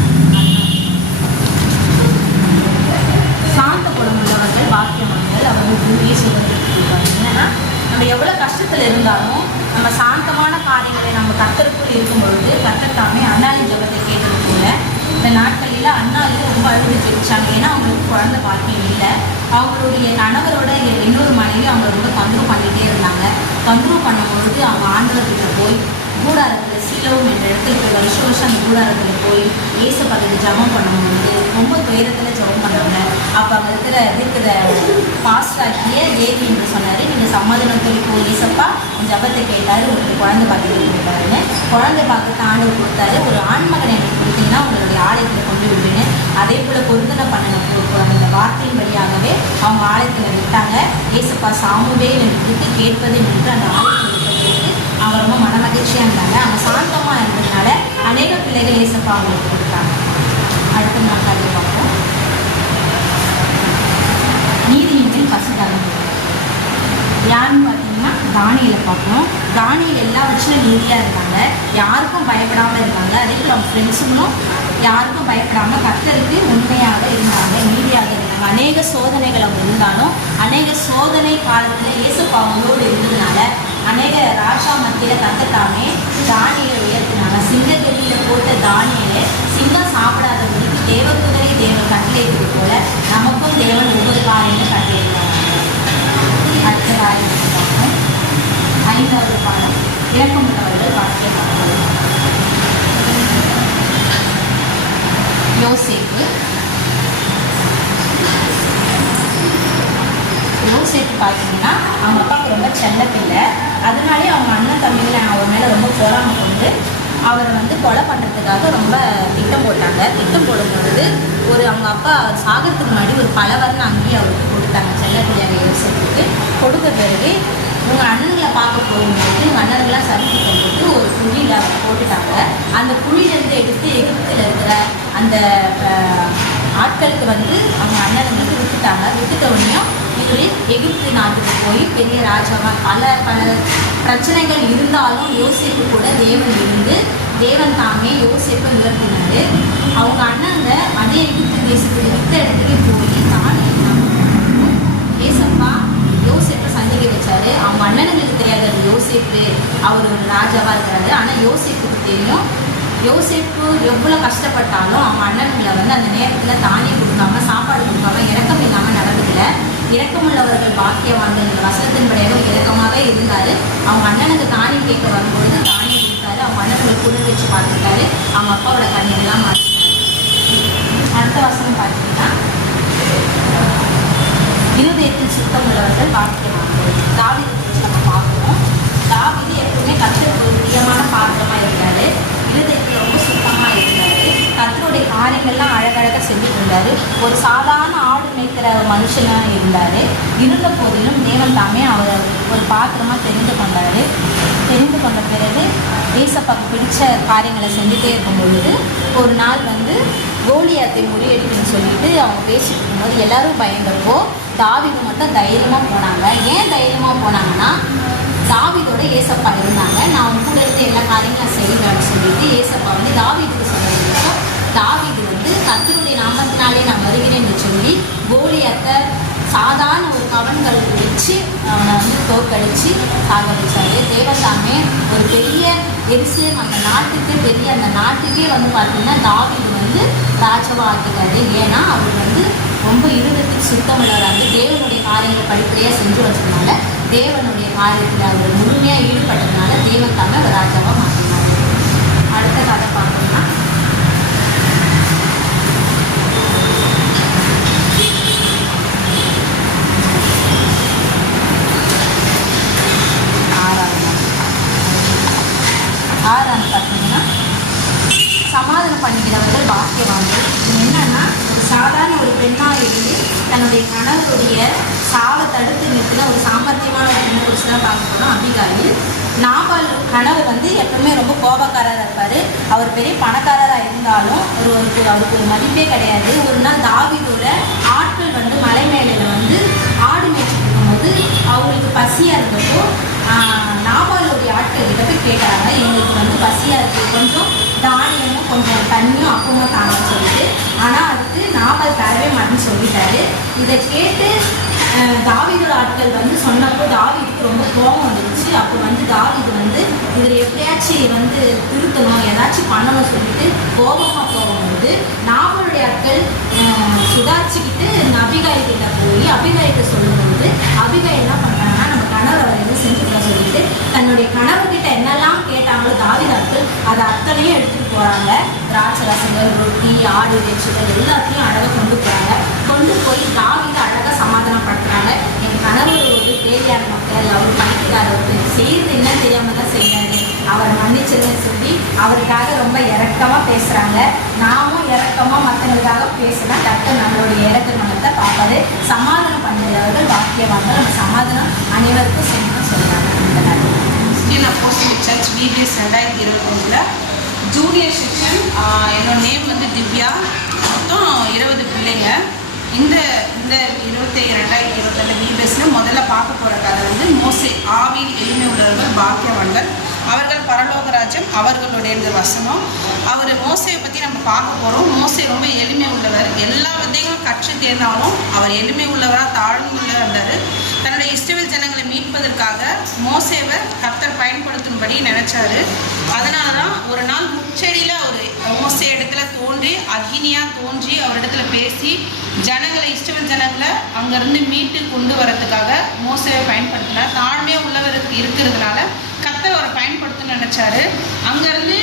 சாந்த குணமுள்ளவர்கள் பாக்கியவான்கள், அவர்கள் பூமியை சுதந்திரிக்கிறாங்க. என்னன்னா நம்ம எவ்வளோ கஷ்டத்தில் இருந்தாலும் நம்ம சாந்தமான காரியங்களை நம்ம கர்த்தருக்குள் இருக்கும் பொழுது கர்த்தர் தாமே அண்ணாளின் ஜெபத்தை கேட்டது போல இந்த நாட்களில் அண்ணாலும் ரொம்ப அழுது ஜெபிச்சாங்க. ஏன்னா அவங்களுக்கு குழந்தை பாக்கியம் இல்லை. அவங்களுடைய கணவரோட இன்னொரு மனைவி அவங்க ரொம்ப தொந்தரவு பண்ணிகிட்டே இருந்தாங்க. தொந்தரவு பண்ணும்பொழுது அவங்க ஆண்டவர்கிட்ட போய் கூடாரத்தில் சீலவும் என்ற இடத்துல போய் வருஷம் அந்த கூடாரத்தில் போய் ஏசப்பாக்கு ஜபம் பண்ணும்பொழுது ரொம்ப துயரத்தில் ஜபம் பண்ணாங்க. அப்போ அங்கே இருக்கிற பாஸ்டாக்கிய தேவி என்று சொன்னார், நீங்கள் சமாதானத்தில் போய் ஏசப்பா ஜபத்தை கேட்டார், உங்களுக்கு குழந்தை பாக்கியத்தை கொடுத்தாருன்னு. குழந்தை பாக்கியத்தை ஆண்டவர் கொடுத்தாரு. ஒரு ஆண்மகனை எனக்கு கொடுத்தீங்கன்னா உங்களுடைய ஆலயத்தில் கொண்டு விடுன்னு. அதே போல் பொருந்தனை பண்ணின அந்த வார்த்தையின் வழியாகவே அவங்க ஆலயத்தில் விட்டாங்க. ஏசப்பா சாமுவேல் என்று கேட்பது என்று அந்த ஆலயத்தில் விட்டதற்கு அவங்க ரொம்ப மனமகிழ்ச்சியாக இருந்தாங்க. அவங்க சாந்தமாக இருந்ததுனால அநேக பிள்ளைகள் ஏசப்பா அவங்களுக்கு கொடுத்தாங்க. அடுத்த நாள் காலையில் பார்ப்போம். நீதியின் பசுதானம் யாருன்னு பார்த்தீங்கன்னா தானியலை பார்ப்போம். தானியல் எல்லா வருஷமும் நீதியாக இருந்தாங்க, யாருக்கும் பயப்படாமல் இருந்தாங்க. அதே போல் அவங்க ஃப்ரெண்ட்ஸுங்களும் யாருக்கும் பயப்படாமல் கர்த்தருக்கு உண்மையாக இருந்தாங்க, நீதியாக இருந்தாங்க. அநேக சோதனைகள் அவங்க இருந்தாலும் அநேக சோதனை காலத்தில் இயேசுப்பா அவங்களோடு இருந்ததுனால அநேக ராஜா மத்தியில் கர்த்தத்தாமே தானியலை உயர்த்தினாங்க. சிங்கக்கட்டியில் போட்ட தானியலை சிங்கம் சாப்பிடாதவங்களுக்கு தேவகுதிரை தேவன் கட்டளையிட்டது போல நமக்கும் தேவன் ஒவ்வொரு காரியங்களும் கட்டளையிட்டாங்க. அடுத்த காரியம் 5வது பாடம் இறக்கமுள்ளவர்கள் பாக்கியவான்கள். யோசேப்பு பார்த்தீங்கன்னா அவங்க அப்பாவுக்கு ரொம்ப செல்ல பிள்ளை. அதனாலே அவங்க அண்ணன் தம்பிகளை அவர் மேலே ரொம்ப பொறாமை கொண்டு அவரை கொலை பண்ணுறதுக்காக ரொம்ப திட்டம் போட்டாங்க. திட்டம் போடும்பொழுது அவங்க அப்பா சாகிறதுக்கு முன்னாடி ஒரு பலவர்ண அங்கேயே அவருக்கு கொடுத்தாங்க. செல்ல பிள்ளையாக யோசிச்சுட்டு கொடுத்த பிறகு உங்கள் அண்ணன்களை பார்க்க போகும்போது உங்கள் அண்ணன்களாம் சரித்திட்டம் போட்டு ஒரு குழியில் அவங்க போட்டுட்டாங்க. அந்த குழியிலேருந்து எடுத்து எகிப்தில் இருக்கிற அந்த ஆட்களுக்கு அவங்க அண்ணனுங்களுக்கு விட்டுட்டாங்க. விட்டுட்ட உடனே இவர் எகிப்து நாட்டுக்கு போய் பெரிய ராஜாவாக பல பிரச்சனைகள் இருந்தாலும் யோசேப்பு கூட தேவன் இருந்து தேவன் தாமே யோசேப்பை உயர்த்தினார். அவங்க அண்ணங்க அதே எகிப்து தேசத்துக்கு விட்ட இடத்துக்கு போய் தான் ஏசப்பா யோசேப்பை சந்திக்க வச்சாரு. அவங்க அண்ணனுங்களுக்கு தெரியாது அது யோசேப்பு அவர் ஒரு ராஜாவாக இருக்கிறாரு. ஆனால் யோசேப்புக்கு தெரியும். யோசேப்பு எவ்வளோ கஷ்டப்பட்டாலும் அவங்க அண்ணனுங்களை அந்த நேரத்தில் தானியம் கொடுக்காம சாப்பாடு கொடுக்காம இரக்கம் இல்லாமல் நடந்ததில்லை. இரக்கமுள்ளவர்கள் பாக்கியவான்கள் இந்த வசனத்தின்படியாக இரக்கமாகவே இருந்தார். அவங்க அண்ணனுக்கு தானியம் கேட்க வரும்பொழுது தானியம் கொடுத்தாரு. அவங்க அண்ணனுங்களை குளிர் வச்சு பார்த்துட்டாரு. அவங்க அப்பாவோட கண்ணீரெல்லாம் மாற்றிட்டாரு. அடுத்த வசனம் பார்த்தீங்கன்னா இருதயத்தில் சுத்தம் உள்ளவர்கள் பாக்கியவான்கள். தாவீதை குறித்து நம்ம பார்க்கணும். தாவீது எப்பவுமே கர்த்தருக்கு ஒரு பிரியமான பாத்திரமாக இருந்தார். இருதயத்தில் ரொம்ப சுத்தமாக இருந்தார். கர்த்தருடைய காரியங்கள்லாம் அழகழகாக செஞ்சுட்டு இருந்தார். ஒரு சாதாரண ஆடு மேய்க்கிற மனுஷனாக இருந்தார். இருந்த போதிலும் தேவன் தாமே அவரை ஒரு பாத்திரமாக தெரிந்து கொண்டார். தெரிந்து கொண்ட பிறகு ஏசப்பாக்கு பிடிச்ச காரியங்களை செஞ்சுட்டே இருக்கும் பொழுது ஒரு நாள் கோலியாத்தை முறியடிக்கணும்னு சொல்லிட்டு அவங்க பேசிட்டு இருக்கும்போது எல்லாரும் பயந்தப்போ தாவீது மட்டும் தைரியமாக போனாங்க. ஏன் தைரியமாக போனாங்கன்னா தாவீதோட ஏசப்பா இருந்தாங்க. நான் அவங்க கூட இருந்து எல்லா காரியங்களும் செய்யலான்னு சொல்லிட்டு ஏசப்பா தாவீதுக்கு சொல்லியிருக்கோம். தாவீது கர்த்தருடைய நாமத்தினாலே நான் வருகிறேன்னு சொல்லி கோலியாத்தை சாதாரண ஒரு கவன்கள் வச்சு அவனை தோற்கடிச்சு சாகடிச்சாரு. தேவதாமே ஒரு பெரிய எரிசலேம் அந்த நாட்டுக்கு பெரிய அந்த நாட்டுக்கே பார்த்தீங்கன்னா தாவீது ராஜாவா ஆக்கிட்டாரு. ஏன்னா அவர் ரொம்ப இருதயத்துக்கு சுத்தமுள்ளவராக தேவனுடைய காரியங்களை படிப்படியாக செஞ்சு வச்சதுனால தேவனுடைய காரியத்தில் அவர் முழுமையாக ஈடுபட்டதுனால தேவதாமே அவர் ராஜாவாக மாற்றினார். அடுத்த கதை பார்த்தோம்னா ஆறாம் பார்த்தீங்கன்னா சமாதானம் பண்ணிக்கிறவர்கள் பாக்கியவான்கள். இது என்னன்னா ஒரு சாதாரண ஒரு பெண்ணாக இருந்து தன்னுடைய கணவருடைய சாவை தடுத்து நிறுத்தின ஒரு சாமர்த்தியமான ஒரு பெண்ணை குறித்து தான் பார்க்க போனோம். அபிகாயில். நாபால் கணவர் வந்து எப்பவுமே ரொம்ப கோபக்காரராக இருப்பார். அவர் பெரிய பணக்காரராக இருந்தாலும் அவருக்கு ஒரு மதிப்பே கிடையாது. ஒரு நாள் தாவீதோட ஆட்கள் வந்து மலை மேலையில் வந்து ஆடு மேய்ச்சிட்டு இருக்கும்போது அவங்களுக்கு பசியாக இருந்தப்போ நாபாலுடைய ஆட்கள் கிட்ட போய் கேட்குறாங்க, எங்களுக்கு வந்து பசியாக இருக்குது, கொஞ்சம் தானியமும் கொஞ்சம் தண்ணியும் அப்பமும் தாங்கன்னு சொல்லிட்டு. ஆனால் அதுக்கு நாபால் தரவே மாட்டேன்னு சொல்லிட்டாரு. இதை கேட்டு தாவீதோட ஆட்கள் வந்து சொன்னப்போ தாவீதுக்கு ரொம்ப கோபம் வந்துருச்சு. அப்போ வந்து தாவீது வந்து இதில் எப்படியாச்சும் வந்து திருத்தணும், ஏதாச்சும் பண்ணணும் சொல்லிட்டு கோபமாக போகும்போது நாபாலுடைய ஆட்கள் சுதாரிச்சுக்கிட்டு அபிகாயில் கிட்ட போய் அபிகாயிட்ட சொல்லும்போது அபிகாயில் என்ன பண்ணுறாங்கன்னா, நம்ம கணவர் அவர் எதுவும் செஞ்சுக்கலாம் சொல்லிட்டு தன்னுடைய கணவர்கிட்ட என்னெல்லாம் கேட்டாங்களோ தாவீதாட்கள் அதை அத்தனையும் எடுத்துகிட்டு போகிறாங்க. திராட்சை ரசங்கள், ரொட்டி, ஆடு வெச்சுகள் எல்லாத்தையும் அழகாக கொண்டு போகிறாங்க. கொண்டு போய் தாவீதை அழகாக சமாதானப்படுத்துகிறாங்க. என் கணவர் ஒரு தேவையான மக்கள், அவர் படிக்கிறாரு, செய்யறது என்ன தெரியாமல் தான் செய்கிறாரு, அவரை மன்னிச்சுன்னு சொல்லி அவருக்காக ரொம்ப இறக்கமாக பேசுகிறாங்க. நாமும் இறக்கமாக மற்றவங்களுக்காக பேசினா கர்த்தர் நம்மளுடைய இறக்க மனத்தை பார்ப்பாரு. சமாதானம் பண்ணுறவர்கள் வாக்கியவாங்க. நம்ம சமாதானம் அனைவருக்கும் செய்யணும்னு சொல்கிறாங்க. Sri apostolic church VBS 2021 junior section. என்னோட நேம் வந்து திவ்யா. மொத்தம் 20 பிள்ளைங்க. இந்த 2022 VBSல முதல்ல பார்க்க போகிற கதை வந்து மோசே. ஆவியில் எளிமை உள்ளவர்கள் பாக்கியவான்கள், அவர்கள் பரலோகராஜ்யம் அவர்களுடைய வசனம். அவர் மோசையை பற்றி நம்ம பார்க்க போகிறோம். மோசே ரொம்ப எளிமை உள்ளவர். எல்லா விதைகளும் கற்று தேர்ந்தாலும் அவர் எளிமை உள்ளவராக தாழ்ந்துள்ள இருந்தார். தன்னுடைய இஸ்ரவேல் ஜனங்களை மீட்பதற்காக மோசேவை கர்த்தர் பயன்படுத்தும்படி நினைச்சாரு. அதனால தான் ஒரு நாள் முச்செடியில் அவர் மோசே இடத்துல தோன்றி அக்னியாக தோன்றி அவரிடத்துல பேசி ஜனங்களை இஸ்ரவேல் ஜனங்களை அங்கேருந்து மீட்டு கொண்டு வரதுக்காக மோசேவை பயன்படுத்தினார். தாழ்மையாக உள்ளவருக்கு இருக்கிறதுனால கர்த்தர் அவரை பயன்படுத்தணும்னு நினச்சாரு. அங்கேருந்து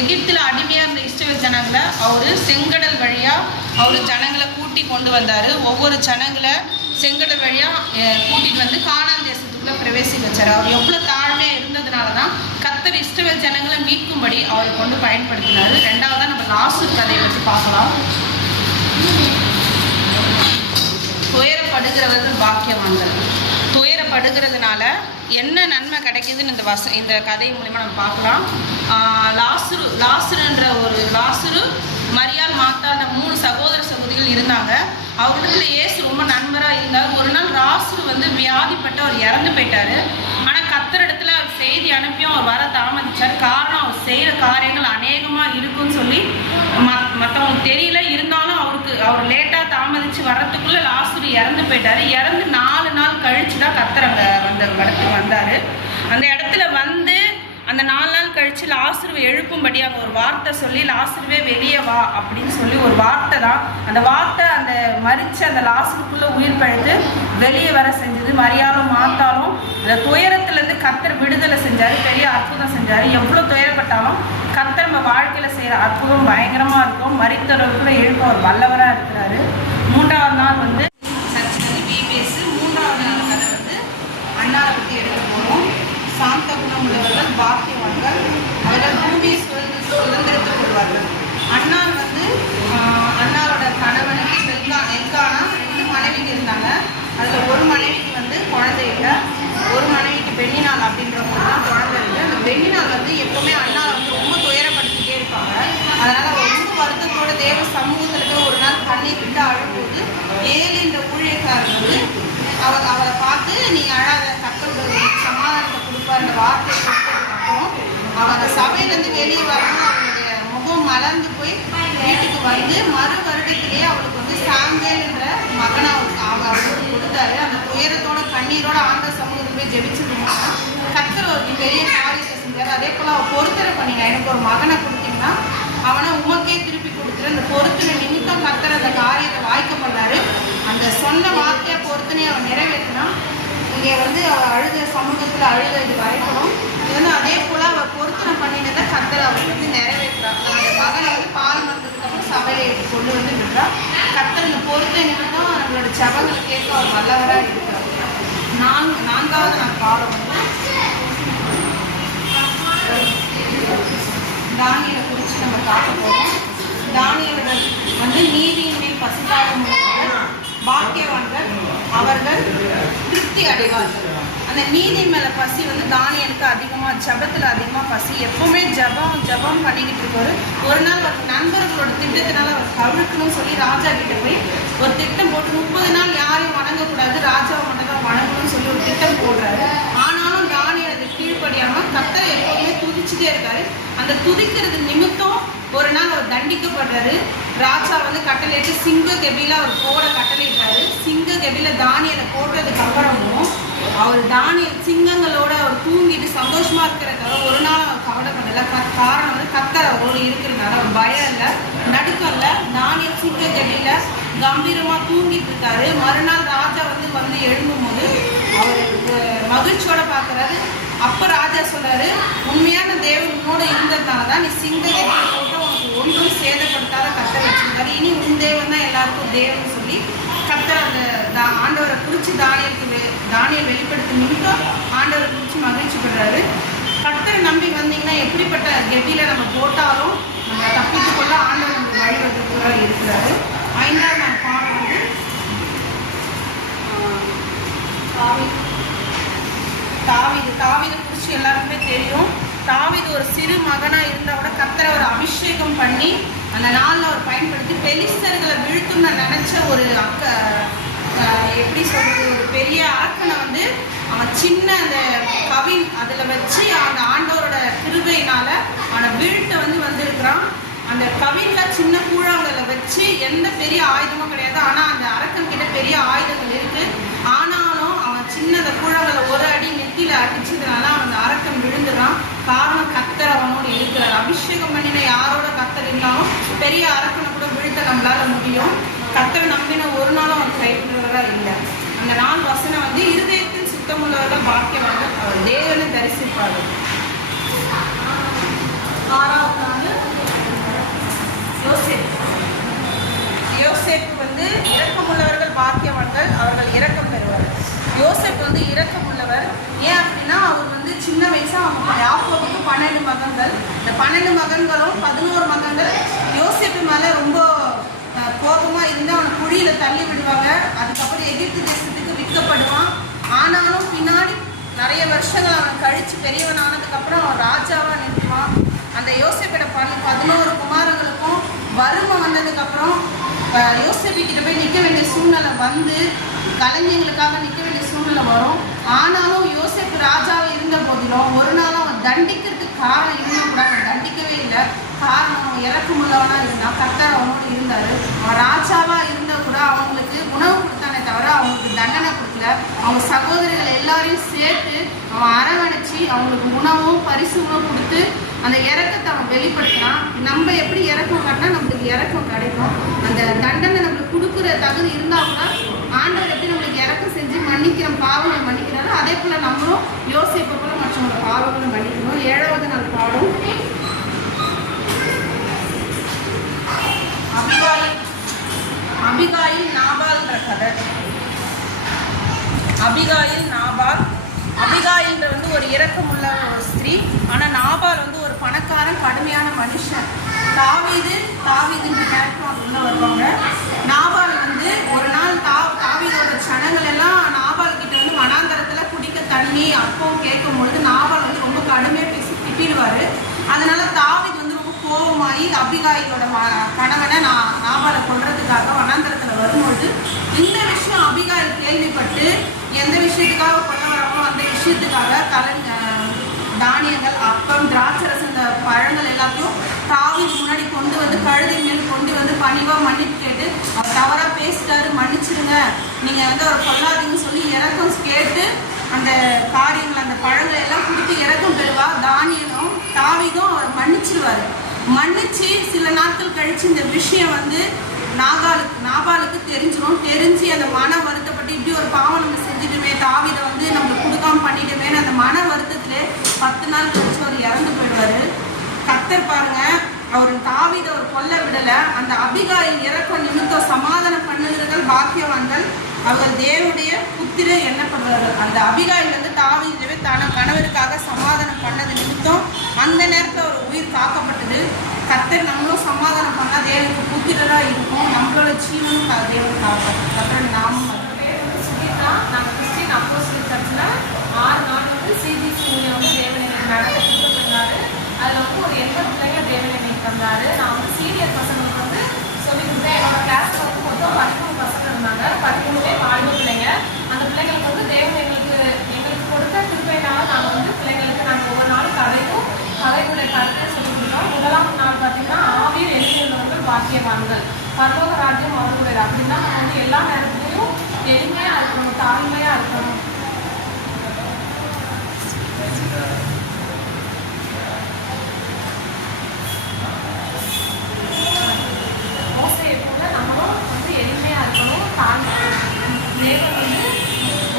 எகிப்தில் அடிமையாக இருந்த இஸ்ரவேல் ஜனங்களை அவர் செங்கடல் வழியாக அவர் ஜனங்களை கூட்டி கொண்டு வந்தார். ஒவ்வொரு ஜனங்களை செங்கடல் வழியாக கூட்டிகிட்டு வந்து கானான் தேசத்துக்குள்ளே பிரவேசிக்க வச்சார். அவர் எவ்வளோ தாழ்மையாக இருந்ததுனால தான் கர்த்தர் இஸ்ரவேல் ஜனங்களை மீட்கும்படி அவரை கொண்டு பயன்படுத்தினார். ரெண்டாவதாக நம்ம லாசர் கதையை பற்றி பார்க்கலாம். துயரப்படுகிறவர்கள் பாக்கியவான்கள். துயரப்படுகிறதுனால என்ன நன்மை கிடைக்குதுன்னு இந்த கதை மூலிமா நம்ம பார்க்கலாம். லாசுரு மரியாள் மாத்தான 3 சகோதரிகள் இருந்தாங்க. அவங்களுக்கு இயேசு ரொம்ப நண்பராக இருந்தார். ஒரு நாள் லாசுரு வந்து வியாதிப்பட்டு அவர் இறந்து போயிட்டாரு. ஆனால் கர்த்தரிடத்துல அவர் செய்தி அனுப்பியும் அவர் வர தாமதிச்சார். காரணம் அவர் செய்கிற காரியங்கள் அநேகமாக இருக்குன்னு சொல்லி மற்றவங்களுக்கு தெரியல. இருந்தாலும் அவர் லேட்டாக தாமதித்து வர்றதுக்குள்ளே லாசுரு இறந்து போயிட்டாரு. இறந்து 4 நாள் கழிச்சு தான் கர்த்தர் அங்கே அந்த இடத்துக்கு வந்தார். அந்த இடத்துல வந்து அந்த 4 நாள் கழித்து லாசுருவை எழுப்பும்படி அங்கே ஒரு வார்த்தை சொல்லி லாசுருவே வெளியே வா அப்படின்னு சொல்லி ஒரு வார்த்தை தான். அந்த வார்த்தை அந்த மரிச்ச அந்த லாசுருக்குள்ளே உயிர் பழுத்து வெளியே வர செஞ்சது. மரியாளும் மாத்தாலும் அந்த துயரத்துலேருந்து கர்த்தர் விடுதலை செஞ்சார். பெரிய அற்புதம் செஞ்சார். எவ்வளோ துயரப்பட்டாலும் கர்த்தர் நம்ம வாழ்க்கையில் செய்கிற அற்புதம் பயங்கரமாக இருக்கும். மரித்தவர்களை எழுப்ப அவர் வல்லவராக இருக்கிறாரு. 3ஆவது நாள் வந்து சர்ச் வந்து VBS 3ஆவது நாள் கதை வந்து அண்ணாவை பற்றி எடுத்து போகிறோம். சாந்த குணம் உள்ளவர்கள் பாக்கியவான்கள், அவர்கள் பூமியை சுதந்திரத்துக் கொள்வார்கள். அண்ணாள் வந்து அண்ணாவோட கணவனுக்கு எல்கானா 2 மனைவிக்கு இருந்தாங்க. அதில் ஒரு மனைவிக்கு வந்து குழந்தை இல்லை, ஒரு மனைவிக்கு பெண்ணினாள் அப்படின்றவங்க தான் குழந்தை இருக்குது. அந்த பெண்ணினாள் வந்து எப்பவுமே அண்ணாவை வந்து ரொம்ப துயரப்படுத்திட்டே இருப்பாங்க. அதனால் அவர் ரொம்ப வருத்தத்தோட தேவ சமூகத்தில் ஒரு நாள் கண்ணை விட்டு அழும்போது ஏலின்ற ஊழியக்காரர் வந்து அவரை பார்த்து நீ அழாத, கர்த்தருடைய சமாதானத்தை கொடுப்பார் அந்த வார்த்தையை கொடுத்ததுக்கப்புறம் அவள் அந்த சபையிலேருந்து வெளியே வரணும். அவளுடைய முகம் மலர்ந்து போய் வீட்டுக்கு வந்து மறு வருடத்திலேயே அவளுக்கு வந்து சாமுவேல் என்ற மகனை அவருக்கு கொடுத்தாரு. அந்த துயரத்தோட கண்ணீரோட ஆண்டவர் சமூகத்தில் போய் ஜெபிச்சிருந்தோம்னா கர்த்தர் அவருக்கு பெரிய காரியத்தை செஞ்சார். அதே போல் அவள் பொருத்தனை பண்ணிங்க, எனக்கு ஒரு மகனை கொடுத்தீங்கன்னா அவனை உமக்கே திருப்பி கொடுத்துரு. அந்த பொருத்தனை நிமித்தம் கர்த்தர் அந்த காரியத்தை வாய்க்க பண்ணாரு. அந்த சொன்ன வார்த்தையை பொருத்தனை அவன் நிறைவேற்றினா இங்கே வந்து அவள் அழுத சமூகத்தில் அழுத இது வரைக்கணும். இது வந்து அதே போல் அவள் பொருத்தனை பண்ணினதை கர்த்தர் அவள் வந்து நிறைவேற்றான். அந்த மகனை வந்து பால் வந்ததுக்கப்புறம் சபையை கொண்டு வந்து விடுறான். கர்த்தர் இந்த பொருத்தனை நிமித்தம் நம்மளோட ஜபங்களை கேட்க அவர் வல்லவராக இருக்கிறார். 4ஆவது நான் பாடம் வந்து தானியலை குறித்து நம்ம பார்க்க போகிறோம். தானியல்கள் வந்து நீதியின் மேல் பசித்தாகம் உள்ளவர், பாக்கியவான்கள், அவர்கள் திருப்தி அடைவார்கள். அந்த நீதி மேலே பசி வந்து தானியலுக்கு அதிகமாக, ஜபத்தில் அதிகமாக பசி. எப்பவுமே ஜபம் பண்ணிக்கிட்டு இருப்பாரு. ஒரு நாள் அவர் நண்பர்களோட திட்டத்தினால அவர் கவிழ்க்கணும்னு சொல்லி ராஜா கிட்ட போய் ஒரு திட்டம் போட்டு 30 நாள் யாரையும் வணங்கக்கூடாது, ராஜாவை மட்டும் தான் வணங்கணும்னு சொல்லி ஒரு திட்டம் போடுறாரு. ஆனாலும் தானியல் அது கீழ்ப்படியாமல் கர்த்தரை எப்பவுமே துதிச்சுட்டே இருக்காரு. அந்த துதிக்கிறது நிமித்தம் ஒரு நாள் அவர் தண்டிக்கப்படுறாரு. ராஜா வந்து கட்டளையிட்டு சிங்க கெபில அவர் போட கட்டளையிட்டாரு. சிங்க கெபில தானியலை போட்டதுக்கு அப்புறமும் அவர் தானியல் சிங்கங்களோட அவர் தூங்கிட்டு சந்தோஷமா இருக்கிறதுக்காக ஒரு நாள் அவர் கவலைப்படலை. காரணம் வந்து கர்த்தர் அவரோடு இருக்கிறதுனால அவர் பயம் இல்லை, நடுக்கம் இல்லை. தானியல் சிங்க கெபில கம்பீரமா தூங்கிட்டு இருக்காரு. மறுநாள் ராஜா வந்து எழும்பும் போது அவர் மகிழ்ச்சியோட பார்க்குறாரு. அப்போ ராஜா சொல்றாரு, உண்மையான தேவன் உன்னோட இருந்ததுனால தான் நீ சிங்க கெபில போட்டு உனக்கு ஒன்றும் சேதப்படுத்தாத கர்த்தர் வச்சிருக்காரு. இனி உன் தேவன் தான் எல்லாருக்கும் தேவன் சொல்லி கர்த்தர் அந்த ஆண்டவரை குறித்து தானியல் வெளிப்படுத்த நிமித்தம் ஆண்டவரை குறித்து மகிழ்ச்சி படுறாரு. கர்த்தரை நம்பி வந்தீங்கன்னா எப்படிப்பட்ட கெபில நம்ம போட்டாலும் நம்ம தப்பித்து கொள்ள ஆண்டவர் நமக்கு வழிவகுக்கிறவராக இருக்கிறாரு. 5ஆவது நான் பாடுறது தாவீது குறித்து எல்லாருக்குமே தெரியும். தாவீது ஒரு சிறு மகனாக இருந்தால் கூட கர்த்தரை ஒரு அபிஷேகம் பண்ணி அந்த நாளில் அவர் பயன்படுத்தி பெலிஸ்தர்களை வீழ்த்துன்னு நினச்ச ஒரு எப்படி சொல்கிறது, ஒரு பெரிய அரக்கனை வந்து அவன் சின்ன அந்த கவின் அதில் வச்சு அந்த ஆண்டவரோட கிருபையினால அவனை வீழ்த்த வந்திருக்கிறான். அந்த கவினில் சின்ன கூழாங்கலை வச்சு எந்த பெரிய ஆயுதமும் கிடையாது. ஆனால் அந்த அரக்கன் கிட்ட பெரிய ஆயுதங்கள் இருக்குது. ஆனாலும் அவன் சின்ன அந்த கூழாங்கலை ஒரு அடி நெத்தியில் அடிச்சதுனால அந்த அரக்கன் விழுந்துடான். காரணம் கர்த்தர் அவனோடு இருக்கிறார். அபிஷேகம் பண்ணின யாரோட கர்த்தர் இருந்தாலும் பெரிய அரக்கனை கூட வீழ்த்த நம்மளால முடியும். கர்த்தரை நம்பின ஒரு நாளும் அவன் கைவிடுறவராக இல்லை. அந்த 4 வசனம் வந்து இருதயத்தில் சுத்தமுள்ளவர்கள் பாக்கியவான்கள், அவர் தேவனை தரிசிப்பார்கள். 6வது நாள் யோசேப்பு வந்து இரக்கமுள்ளவர்கள் பாக்கியவான்கள், அவர்கள் இரக்கம் பெறுவார்கள். யோசேப்பு வந்து இரக்கமுள்ளவர். ஏன் அப்படின்னா அவர் வந்து சின்ன வயசா அவங்க யாக்கோபுக்கு 12 மகன்கள். இந்த 12 மகன்களும் 11 மகன்கள் யோசேப்பு மேலே ரொம்ப கோபமாக இருந்து அவனை குழியில் தள்ளி விடுவாங்க. அதுக்கப்புறம் எகிப்து தேசத்துக்கு விற்கப்படுவான். ஆனாலும் பின்னாடி நிறைய வருஷங்கள் அவன் கழித்து பெரியவன் ஆனதுக்கப்புறம் அவன் ராஜாவாக நின்றுவான். அந்த யோசேப்போட 11 குமாரங்களுக்கும் வறுமை வந்ததுக்கப்புறம் யோசேப்புக்கிட்ட போய் நிற்க வேண்டிய சூழ்நிலை வந்து கலைஞர்களுக்காக நிற்க வேண்டிய சூழ்நிலை வரும். ஆனாலும் யோசேப்பு ராஜாவாக இருந்த போதிலும் ஒரு நாளும் அவன் தண்டிக்கிறதுக்கு காரணம் இருந்தால் கூட அவன் தண்டிக்கவே இல்லை. காரணம் அவன் இறக்கமுள்ளவனாக இருந்தான். கர்த்தர் அவனோடு இருந்தார். அவன் ராஜாவாக இருந்தால் கூட அவங்களுக்கு உணவு கொடுத்தானே தவிர அவங்களுக்கு தண்டனை கொடுக்கல. அவங்க சகோதரிகள் எல்லாரையும் சேர்த்து அவன் அரவணைச்சி அவங்களுக்கு உணவும் பரிசுகளும் கொடுத்து அந்த இறக்கத்தை அவன் வெளிப்படுத்தினான். நம்ம எப்படி இறக்கம் காட்டினா நம்மளுக்கு இறக்கம் கிடைக்கும். அந்த தண்டனை நம்மளுக்கு கொடுக்குற தகுதி இருந்தால் கூட ஆண்டவர் எப்படி நம்மளுக்கு இறக்கம் செஞ்சு மன்னிக்கிற பாவங்களை மன்னிக்கிறாரோ அதே போல் நம்மளும் யோசிப்பை போல மற்றவங்களோட பாவங்களை மன்னிக்கணும். 7வது நாள் பாடம் அபிகாயில் நாபால்ன்ற கதை. அபிகாயில்ன்ற வந்து ஒரு இரக்கமுள்ள ஒரு ஸ்திரீ. ஆனால் நாபால் வந்து ஒரு பணக்காரன், கடுமையான மனுஷன். தாவீதுன்ற கேரக்டர் அது உள்ள வருவாங்க. நாபால் வந்து ஒரு நாள் தாவீதோட சனங்கள் எல்லாம் நாபால் கிட்ட வந்து வனாந்தரத்தில் குடிக்க தண்ணி அப்பவும் கேட்கும் பொழுது நாபால் வந்து ரொம்ப கடுமையாக பேசி திட்டிடுவார். அதனால தாவீது வந்து ரொம்ப கோபமாகி அபிகாயிலோட கணவனை நாபாலை கொல்றதுக்காக வனாந்தரத்தில் வரும்பொழுது இந்த விஷயம் அபிகாயில் கேள்விப்பட்டு எந்த விஷயத்துக்காக கொல்ல வராங்களோ அந்த விஷயத்துக்காக தானியங்கள், அப்பம், திராட்சரசம், இந்த பழங்கள் எல்லாத்தையும் தாவீது முன்னாடி கொண்டு வந்து கழுதை மேல் கொண்டு வந்து பணிவாக மன்னிப்பு கேட்டு அவர் தவறாக பேசிட்டாரு, மன்னிச்சிடுங்க, நீங்கள் வந்து அவர் கொல்லாதீங்கன்னு சொல்லி இறக்கம் கேட்டு அந்த காரியங்கள் அந்த பழங்கள் எல்லாம் கொடுத்து இறக்கம் பெறுவா. தானியலும் தாவீதும் அவர் மன்னிச்சிடுவார். மன்னிச்சு சில நாட்கள் கழித்து இந்த விஷயம் வந்து நாபாலுக்கு தெரிஞ்சு அந்த மன வருத்தப்பட்டு இப்படி ஒரு பாவம் நம்ம செஞ்சுட்டுமே, தாவீதை வந்து நம்மளுக்கு கொடுக்காம பண்ணிட்டுமேன்னு அந்த மன வருத்தத்திலே 10 நாள் கழிச்சு அவர் இறந்து போயிடுவார். கர்த்தர் பாருங்க, அவர் தாவீதை அவர் கொல்ல விடலை. அந்த அபிகாயில் இறக்கம் நிமித்தம் சமாதானம் பண்ணுகிறவர்கள் பாக்கியவான்கள், அவர் தேவனுடைய புத்திரர் எண்ணப்படுவார்கள். அந்த அபிகாயில் வந்து தாவீதை தன கணவருக்காக சமாதானம் பண்ணது நிமித்தம் அந்த நேரத்தில் அவர் உயிர் காக்கப்பட்டது. கர்த்தர் நம்மளும் சமாதானம் பண்ணாது தேவனுக்கு புத்திரராக இருக்கும். நம்மளோட ஜீவனும் தேவன் காப்பாற்றும். கத்தரோட நாமம் சுகிதா. நாங்கள் கிறிஸ்டின் அப்போஸ்தலர் சர்ச்சில் 6 நாள் வந்து சிபிசி ஊழியம் வந்து தேவன் எனக்கு நடத்திட்டு இருந்தார். அதில் வந்து ஒரு 80 பிள்ளைங்க தேவன் எனக்கு தந்தார். நான் வந்து சீனியர் பசங்களுக்கு வந்து சொல்லி கொடுத்தேன். என்னோட கிளாஸில் வந்து மொத்தம் 13 பசங்க இருந்தாங்க. 13 வாலிப பிள்ளைங்க. அந்த பிள்ளைங்களுக்கு வந்து தேவன் எங்களுக்கு கொடுத்த கிருபையினால நாங்கள் வந்து பிள்ளைங்களுக்கு நாங்கள் ஒவ்வொரு நாளும் கதைகளுடைய கருத்தை சொல்லி கொடுத்தோம். முதலாம் நாள் பார்த்தீங்கன்னா ஆவியில் எழுதியுள்ளவர்கள் பாக்கியவான்கள், பரலோக ராஜ்யம் அவர்களுடைய. அப்படின்னா நம்ம வந்து எல்லா நேரத்துலையும் எளிமையாக இருக்கணும், தாழ்மையாக இருக்கணும். மோசையை போல நம்மளும் வந்து எளிமையாக இருக்கணும், தேவன் வந்து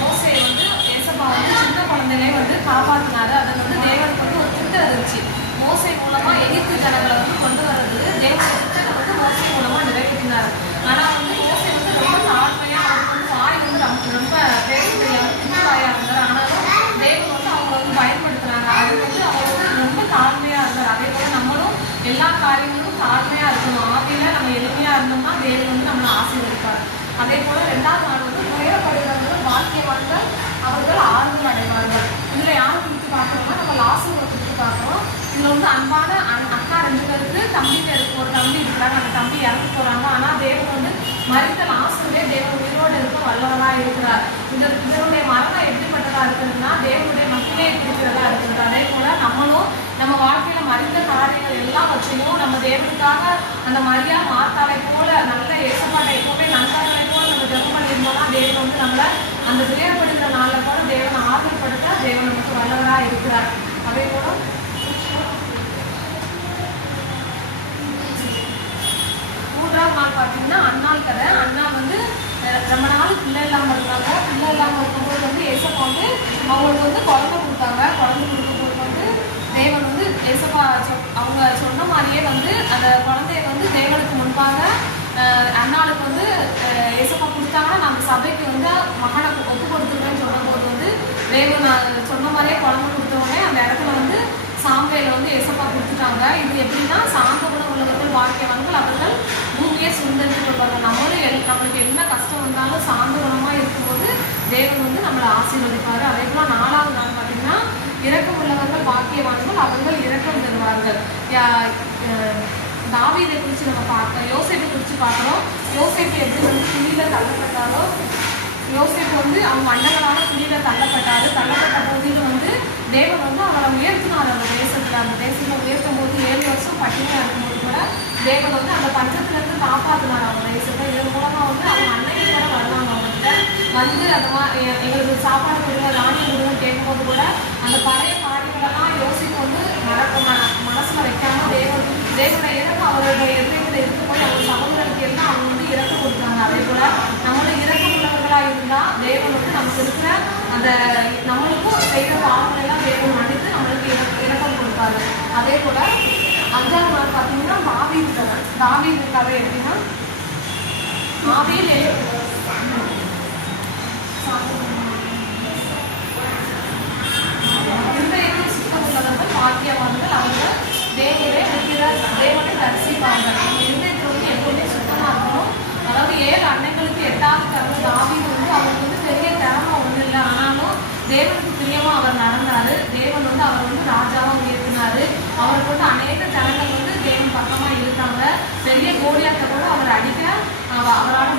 மோசையை வந்து ஏசப்பா வந்து சின்ன குழந்தையிலே வந்து காப்பாற்றினாரு. அது வந்து தேவனுக்கு வந்து ஒரு திட்டம் இருந்துச்சு. மோசை மூலமாக எகிப்து ஜனங்களை வந்து கொண்டு வர்றது தேவனுடைய திட்டத்தை வந்து மோசை மூலமாக நிறைவேற்றினார். ஆனால் வந்து மோசை வந்து ரொம்ப தாழ்மையாக, அவருக்கு வந்து வாய் வந்து ரொம்ப பேசுடைய வந்து திட்டவாயாக இருந்தார். ஆனாலும் தேவன் வந்து அவங்க வந்து பயன்படுத்துகிறாங்க. அது வந்து அவங்க வந்து ரொம்ப தாழ்மையாக இருந்தார். அதே போல் நம்மளும் எல்லா காரியங்களும் தாழ்மையாக இருக்கணும். ஆவியில் நம்ம எளிமையாக இருந்தோம்னா தேவன் வந்து நம்மளை ஆசீர்வதிப்பார். அதே போல் 2வது நாள் வந்து துயரப்படுகிறவர்கள் பாக்கியவான்கள், அவர்கள் ஆறுதல் அடைவார்கள். இதில் யாரை குறித்து பார்க்கணும்னா நம்ம லாசரை குறித்து பார்க்குறோம். இதில் வந்து அன்பான அக்கா 2 பேருக்கு ஒரு தம்பி இருக்கிறாங்க. அந்த தம்பி இறந்து போகிறாங்க. ஆனால் தேவன் வந்து மரித்த லாசரே தேவன் உயிரோடு இருக்க வல்லவராக இருக்கிறார். இதனுடைய மரணம் எப்படிப்பட்டதாக இருக்குதுன்னா தேவனுடைய மகிமையை குறிக்கிறதா இருக்குது. அதே போல் நம்மளும் நம்ம வாழ்க்கையில் மறித்த காரியங்கள் எல்லாவற்றையும் நம்ம தேவனுக்காக அந்த மரியா மார்த்தாளை போல நல்ல ஏசப்பாட்டை எப்பவுமே நண்பர்களை போல நம்ம ஜெபம் பண்ணியிருந்தோம்னா தேவன் வந்து நம்மளை அந்த துயரப்படுகிற நாளில் கூட தேவனை ஆறுதல்படுத்த தேவன் நமக்கு வல்லவராக இருக்கிறார். அதே போல 3வது நாள் பார்த்தீங்கன்னா அண்ணாள் கதை. அண்ணா வந்து ரொம்ப நாள் பிள்ளை இல்லாமல் இருந்தாங்க. பிள்ளை இல்லாமல் இருக்கும்போது வந்து ஏசப்பா வந்து அவங்களுக்கு வந்து குழந்தை கொடுத்தாங்க. குழந்தை கொடுக்கும்போது வந்து தேவன் வந்து ஏசப்பா அவங்க சொன்ன மாதிரியே வந்து அந்த குழந்தைய வந்து தேவனுக்கு முன்பாக அண்ணாளுக்கு வந்து ஏசப்பா கொடுத்தாங்கன்னா நான் அந்த சபைக்கு வந்து மகனை ஒப்பு கொடுத்துருவேன்னு சொன்னபோது வந்து தேவன் சொன்ன மாதிரியே குழந்தை கொடுத்தவொடனே அந்த இடத்துல வந்து சாம்பையில் வந்து ஏசப்பா கொடுத்துட்டாங்க. இது எப்படின்னா சாந்த குணம் உள்ளவர்கள் பாக்கியவான்கள், அவர்கள் பூமியை சுந்தரித்து கொள்வாங்க. நம்மளுக்கு என்ன கஷ்டம் வந்தாலும் சாந்த குணமாக இருக்கும்போது தேவன் வந்து நம்மளை ஆசீர்வதிப்பார். அதே போல் 4வது நாள் பார்த்தீங்கன்னா இரக்கம் உள்ளவர்கள் பாக்கியவான்கள், அவர்கள் இரக்கம் தருவார்கள். தாவீதை குறித்து நம்ம பார்க்கணும். யோசேப்பை குறித்து பார்க்குறோம். யோசேப்பு எப்படி வந்து குழியில் தள்ளப்பட்டாரோ, யோசேப்பு வந்து அவங்க அண்ணங்களால் குழியில் தள்ளப்பட்ட போதிலும் வந்து தேவன் வந்து அவரை உயர்த்தினார். அந்த தேசத்தில் உயர்த்தும் போது 7 வருஷம் பட்டினியாக இருக்கும்போது கூட தேவன் வந்து அந்த பஞ்சத்திலேருந்து காப்பாற்றினார் அவங்க தேசத்தை. இதன் மூலமாக வந்து அவங்க அன்னைக்கு கூட வருவாங்க. அவங்ககிட்ட வந்து அந்த மாதிரி எங்களுக்கு சாப்பாடு கொடுங்க, தானியம் கொடுங்க கேட்கும்போது கூட அந்த பழைய காரியங்களெல்லாம் யோசித்து வந்து மனசில் வைக்காம தேவனுடைய இறக்கம் அவருடைய எதிர்ப்பில் இருக்கும்போது அவங்க சகோதரருக்கு எல்லாம் அவங்க வந்து இறக்கம் கொடுத்தாங்க. அதே போல் நம்மளும் இறக்கம் உள்ளவர்களாக இருந்தால் தேவன் வந்து நமக்கு இருக்கிற அந்த நம்மளுக்கும் செய்கிற பாவங்களெல்லாம் தேவன் மன்னித்து நம்மளுக்கு இறக்கம் கொடுப்பாரு. அதே போல் 5வது நாள் பார்த்தீங்கன்னா தாவீது கதை எப்படின்னா ஆவியில் சுத்தம் உள்ளவர்கள் பாக்கியவான்கள், அவங்க தேவனை தரிசிப்பாங்க. இருதயத்தில் வந்து எப்பவுமே சுத்தமாக இருக்கணும். அதாவது 7 அன்னைகளுக்கு 8வது கதை தாவீது வந்து அவருக்கு வந்து பெரிய திறமை ஒன்றும் இல்லை. ஆனாலும் தேவனுக்கு பிரியமாக அவர் நடந்தார். தேவன் வந்து அவர் வந்து ராஜாவாக உயர்த்தினார். அவருக்கு வந்து அநேக ஜனங்கள் வந்து தேவன் பக்கமாக இருக்காங்க. பெரிய கோலியாத்தை கூட அவர் அடிக்க அவரால்